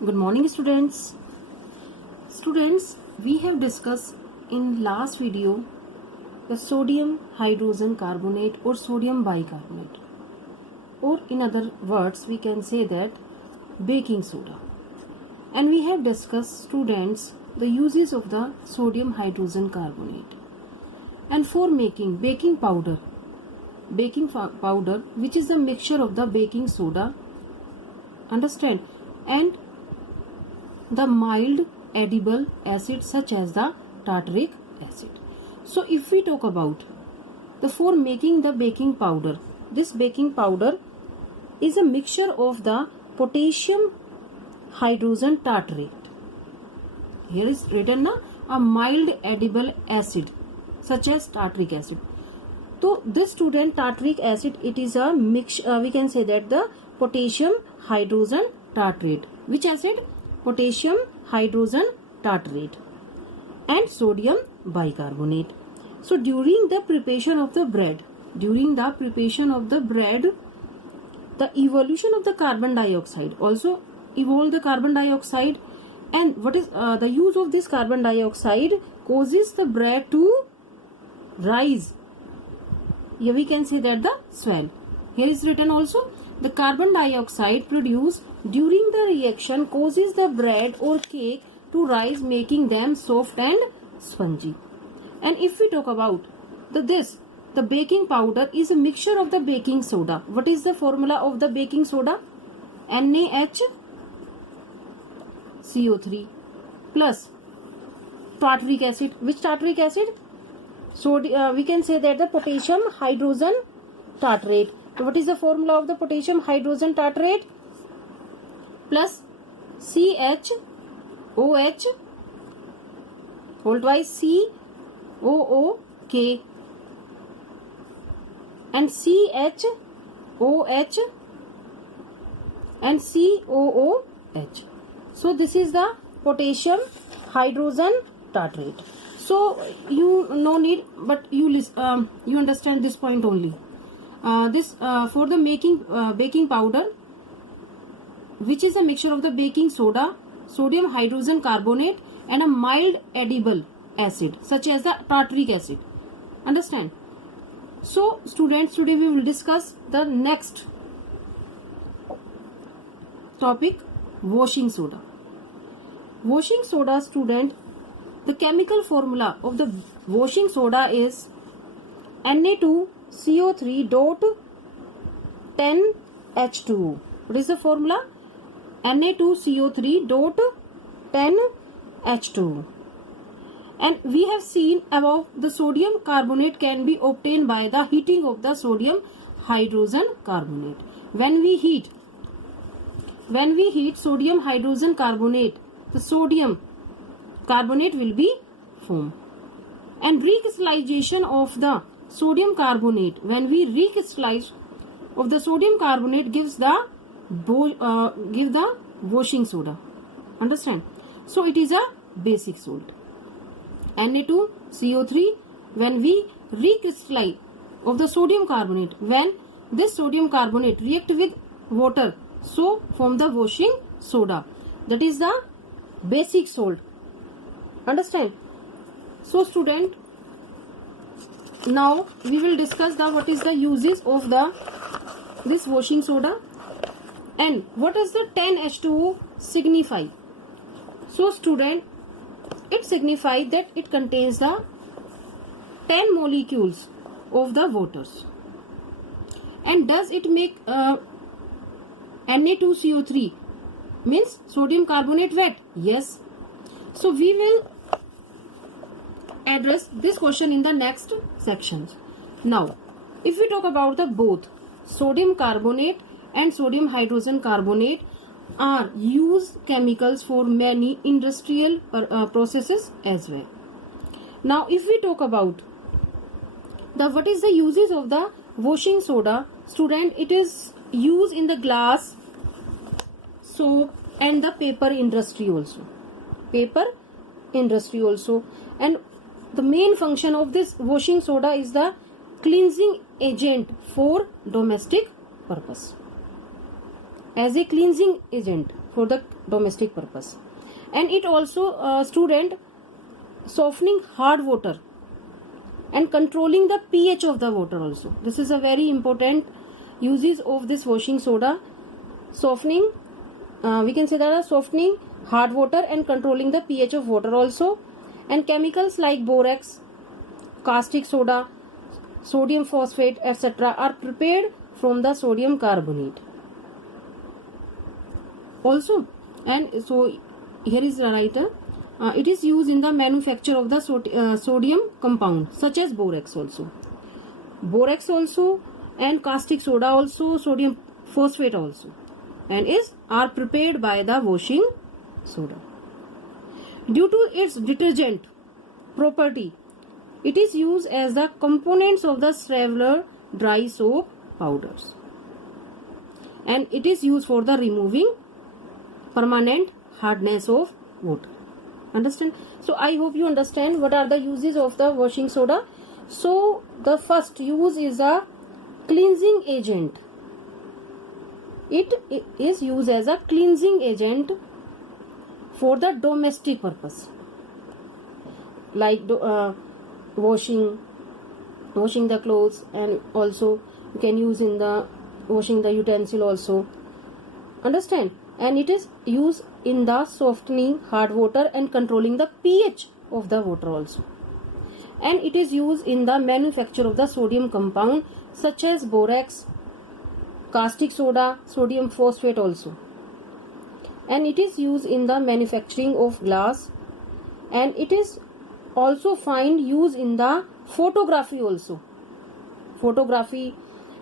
Good morning, students. Students, we have discussed in last video the sodium hydrogen carbonate or sodium bicarbonate, or in other words we can say that baking soda. And we have discussed, students, the uses of the sodium hydrogen carbonate. And for making baking powder which is the mixture of the baking soda, understand, and the mild edible acid such as the tartaric acid. So if we talk about for making the baking powder, this baking powder is a mixture of the potassium hydrogen tartrate. Here is written a mild edible acid such as tartaric acid. So this student, tartaric acid, it is a mixture, we can say that the potassium hydrogen tartrate. Which acid? Potassium hydrogen tartrate and sodium bicarbonate. So during the preparation of the bread, the evolution of the carbon dioxide also evolve the carbon dioxide, and what is the use of this carbon dioxide causes the bread to rise. Here we can say that the swell. Here is written also, the carbon dioxide produced during the reaction causes the bread or cake to rise, making them soft and spongy. And if we talk about the baking powder is a mixture of the baking soda. What is the formula of the baking soda? NaHCO3 plus tartaric acid. Which tartaric acid? So we can say that the potassium hydrogen tartrate. So what is the formula of the potassium hydrogen tartrate? Plus CHOH whole twice COOK and CHOH and COOH. So this is the potassium hydrogen tartrate. So you no need, but you understand this point only. For the making baking powder, which is a mixture of the baking soda, sodium hydrogen carbonate and a mild edible acid such as the tartaric acid. Understand? So students, today we will discuss the next topic, washing soda. Washing soda, student, the chemical formula of the washing soda is Na2CO3.10H2O. What is the formula? Na2CO3.10H2O. And we have seen above, the sodium carbonate can be obtained by the heating of the sodium hydrogen carbonate. When we heat sodium hydrogen carbonate, the sodium carbonate will be foam. And recrystallization of the sodium carbonate, when we recrystallize of the sodium carbonate gives the washing soda. Understand? So it is a basic salt. Na2CO3, when we recrystallize of the sodium carbonate, when this sodium carbonate react with water, so form the washing soda. That is the basic salt. Understand? So student, now we will discuss what is the uses of this washing soda and what does the 10H2O signify. So student, it signifies that it contains the 10 molecules of the waters. And does it make Na2CO3 means sodium carbonate wet? Yes. So we will address this question in the next sections. Now, if we talk about the both sodium carbonate and sodium hydrogen carbonate are used chemicals for many industrial processes as well. Now, if we talk about what is the uses of the washing soda, student, it is used in the glass, soap and the paper industry also. And the main function of this washing soda is the cleansing agent for domestic purpose. As a cleansing agent for the domestic purpose. And it also student softening hard water and controlling the pH of the water also. This is a very important uses of this washing soda. Softening, we can say that softening hard water and controlling the pH of water also. And chemicals like borax, caustic soda, sodium phosphate, etc. are prepared from the sodium carbonate also. And so here is the writer. It is used in the manufacture of the sodium compound such as borax also, and caustic soda also, sodium phosphate also, and are prepared by the washing soda. Due to its detergent property, it is used as the components of the several dry soap powders, and it is used for the removing permanent hardness of water. Understand? So I hope you understand what are the uses of the washing soda. So the first use is a cleansing agent. It is used as a cleansing agent for the domestic purpose, like washing the clothes, and also you can use in the washing the utensil also. Understand? And it is used in the softening hard water and controlling the pH of the water also. And it is used in the manufacture of the sodium compound such as borax, caustic soda, sodium phosphate also. And it is used in the manufacturing of glass, and it is also find use in the photography also,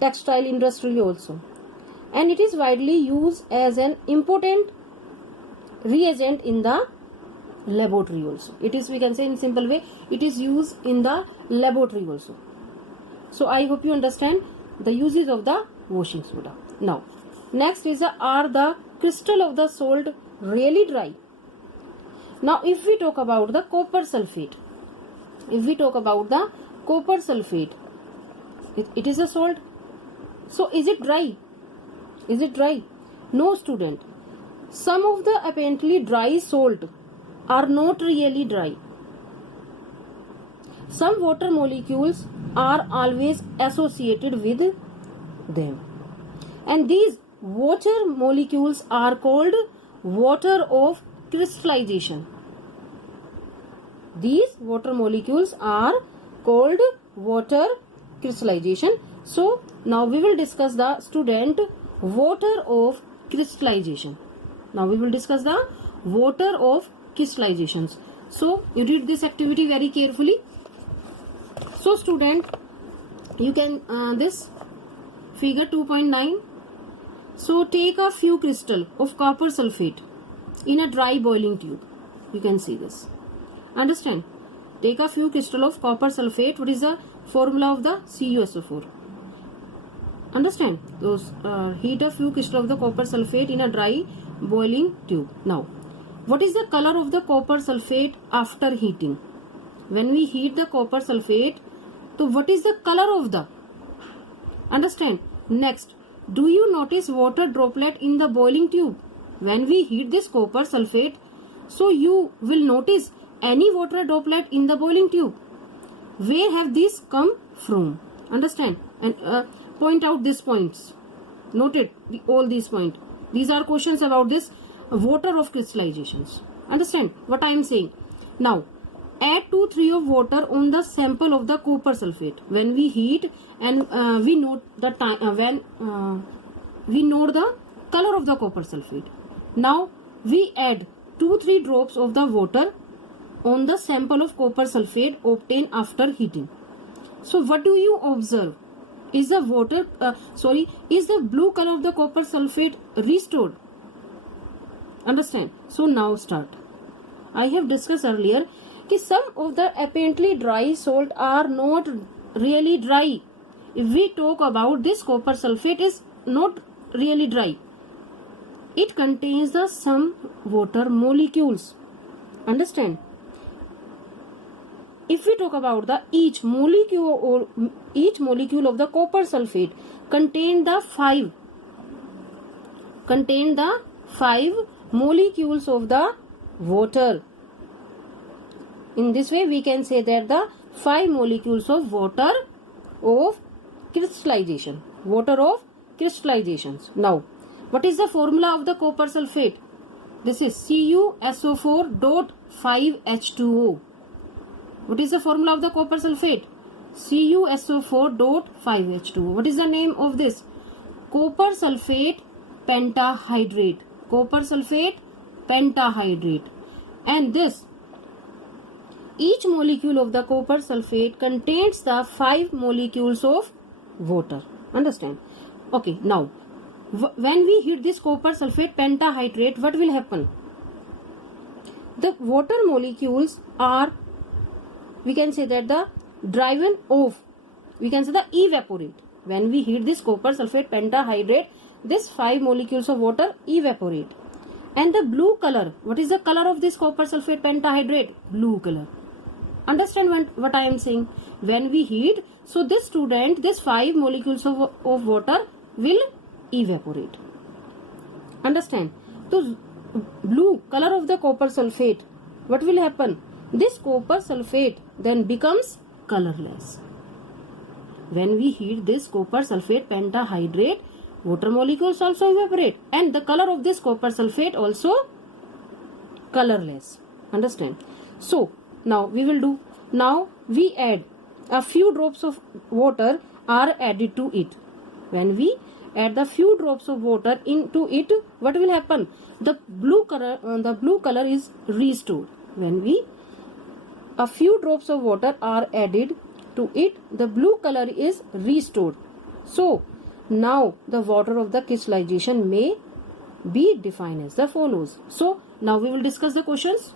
textile industry also. And it is widely used as an important reagent in the laboratory also. It is, we can say in simple way, it is used in the laboratory also. So I hope you understand the uses of the washing soda. Now next is are the crystal of the salt really dry? Now if we talk about the copper sulfate, it is a salt. So is it dry? No, student. Some of the apparently dry salt are not really dry. Some water molecules are always associated with them, and these water molecules are called water of crystallization. These water molecules are called water crystallization. So now we will discuss the student water of crystallization. So you read this activity very carefully. So student, you can this figure 2.9. So take a few crystal of copper sulfate in a dry boiling tube. You can see this. Understand? Take a few crystal of copper sulfate. What is the formula of the CuSO4? Understand? Those heat a few crystal of the copper sulfate in a dry boiling tube. Now, what is the color of the copper sulfate after heating? When we heat the copper sulfate, so what is the color of the? Understand? Next, do you notice water droplet in the boiling tube? When we heat this copper sulfate, so you will notice any water droplet in the boiling tube. Where have these come from? Understand? And point out these points. Noted all these points. These are questions about this water of crystallizations. Understand what I am saying? Now, add 2-3 of water on the sample of the copper sulfate. When we heat and we note the time we note the color of the copper sulfate. Now we add 2-3 drops of the water on the sample of copper sulfate obtained after heating. So what do you observe? Is the is the blue color of the copper sulfate restored? Understand? So now start. I have discussed earlier that some of the apparently dry salt are not really dry. If we talk about this copper sulfate is not really dry. It contains the some water molecules. Understand? If we talk about the each molecule of the copper sulfate contain the 5 molecules of the water. In this way we can say that the 5 molecules of water of crystallization. Water of crystallizations. Now, what is the formula of the copper sulfate? This is CuSO4.5H2O. What is the formula of the copper sulfate? CuSO4.5H2O. What is the name of this? Copper sulfate pentahydrate. Copper sulfate pentahydrate. And this, each molecule of the copper sulfate contains the 5 molecules of water. Understand? Okay, now when we heat this copper sulfate pentahydrate, what will happen? The water molecules are, we can say that the driven off, we can say the evaporate. When we heat this copper sulfate pentahydrate, this 5 molecules of water evaporate. And the blue color, what is the color of this copper sulfate pentahydrate? Blue color. Understand what I am saying? When we heat, so this 5 molecules of water will evaporate. Understand? So blue color of the copper sulfate, what will happen? This copper sulfate then becomes colorless. When we heat this copper sulfate pentahydrate, water molecules also evaporate, and the color of this copper sulfate also colorless. Understand? So now we will do, now we add a few drops of water are added to it. When we add the few drops of water into it, what will happen? The blue color is restored. When a few drops of water are added to it, the blue color is restored. So now the water of the crystallization may be defined as the follows. So now we will discuss the questions.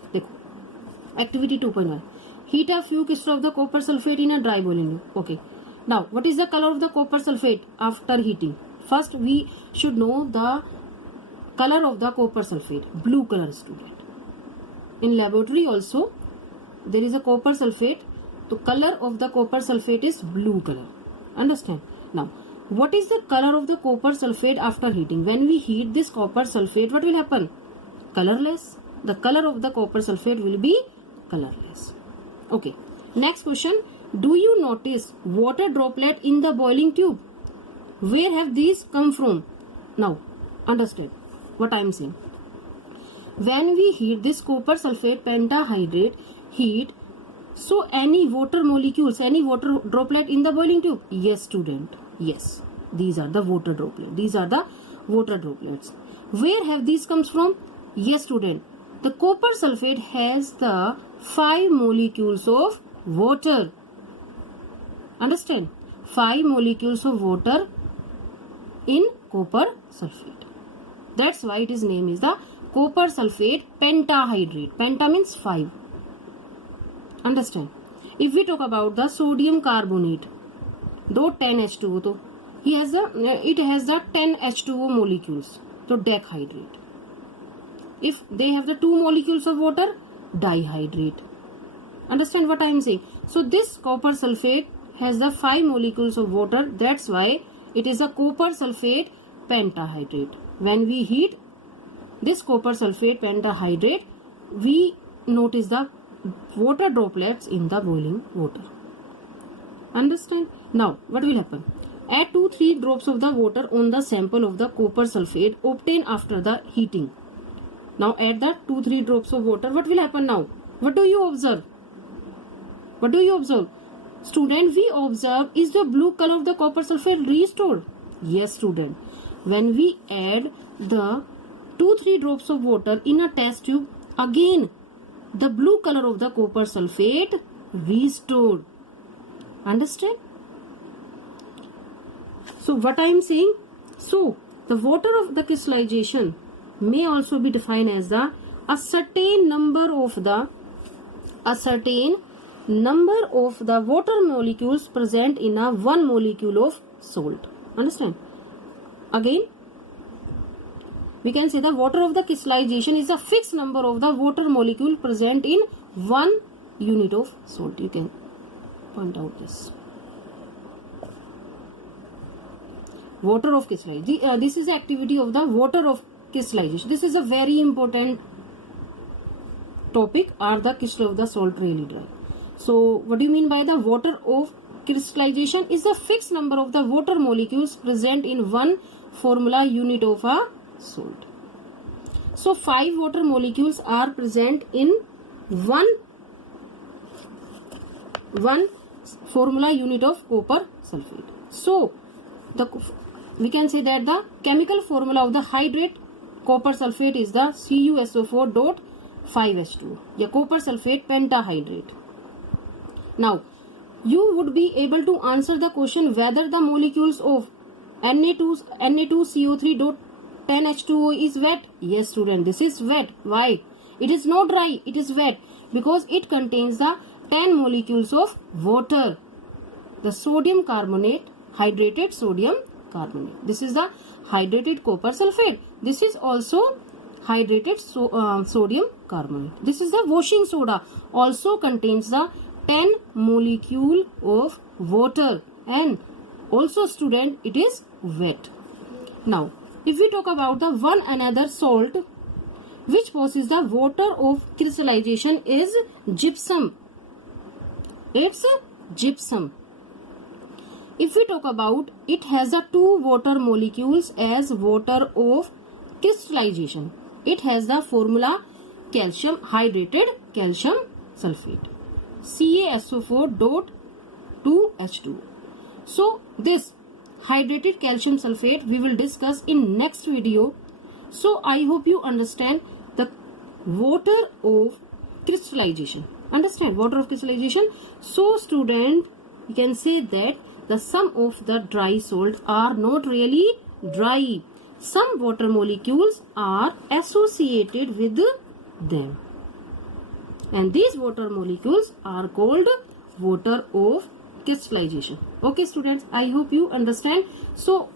Activity 2.1. Heat a few crystals of the copper sulfate in a dry boiling loop. Okay. Now, what is the color of the copper sulfate after heating? First, we should know the color of the copper sulfate. Blue color, student. In laboratory also, there is a copper sulfate. The color of the copper sulfate is blue color. Understand? Now, what is the color of the copper sulfate after heating? When we heat this copper sulfate, what will happen? Colorless. The color of the copper sulfate will be colorless. Okay. Next question. Do you notice water droplet in the boiling tube? Where have these come from? Now, understand what I am saying. When we heat this copper sulfate pentahydrate, so any water molecules, any water droplet in the boiling tube? Yes, student. Yes. These are the water droplets. These are the water droplets. Where have these comes from? Yes, student. The copper sulfate has the 5 molecules of water. Understand? 5 molecules of water in copper sulfate. That's why its name is the copper sulfate pentahydrate. Penta means 5. Understand? If we talk about the sodium carbonate, though 10H2O, so it has the 10H2O molecules, so dehydrate. If they have the 2 molecules of water, dihydrate. Understand what I am saying? So this copper sulfate has the 5 molecules of water. That's why it is a copper sulfate pentahydrate. When we heat this copper sulfate pentahydrate, we notice the water droplets in the boiling water. Understand? Now, what will happen? Add 2-3 drops of the water on the sample of the copper sulfate obtained after the heating. Now, add the 2-3 drops of water. What will happen now? What do you observe? What do you observe? Student, we observe, is the blue color of the copper sulfate restored? Yes, student. When we add the 2-3 drops of water in a test tube, again the blue color of the copper sulfate restored. Understand? So what I am saying? So the water of the crystallization may also be defined as a certain number of the water molecules present in a 1 molecule of salt. Understand? Again, we can say the water of the crystallization is a fixed number of the water molecule present in 1 unit of salt. You can point out this. Water of crystallization. This is the activity of the water of crystallization. This is a very important topic. Are the crystal of the salt really dry? So what do you mean by the water of crystallization? Is the fixed number of the water molecules present in one formula unit of a salt. So 5 water molecules are present in one formula unit of copper sulfate. So we can say that the chemical formula of the hydrate copper sulfate is the CuSO4.5H2, या copper sulfate pentahydrate. Now you would be able to answer the question whether the molecules of Na2CO3.10H2O is wet. Yes student, this is wet. Why? It is not dry, it is wet because it contains the 10 molecules of water. The sodium carbonate, hydrated sodium carbonate. This is the hydrated copper sulfate. This is also hydrated sodium carbonate. This is the washing soda, also contains the 10 molecule of water, and also student it is wet. Now if we talk about the one another salt which possesses the water of crystallization is gypsum. It's gypsum. If we talk about, it has the 2 water molecules as water of crystallization. It has the formula calcium, hydrated calcium sulfate, CaSO4.2H2. So this hydrated calcium sulfate we will discuss in next video. So I hope you understand the water of crystallization. Understand water of crystallization. So student, you can say that the some of the dry salt are not really dry. Some water molecules are associated with them, and these water molecules are called water of crystallization. Okay students, I hope you understand. So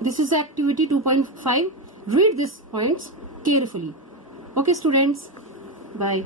this is activity 2.5. Read these points carefully. Okay students, bye.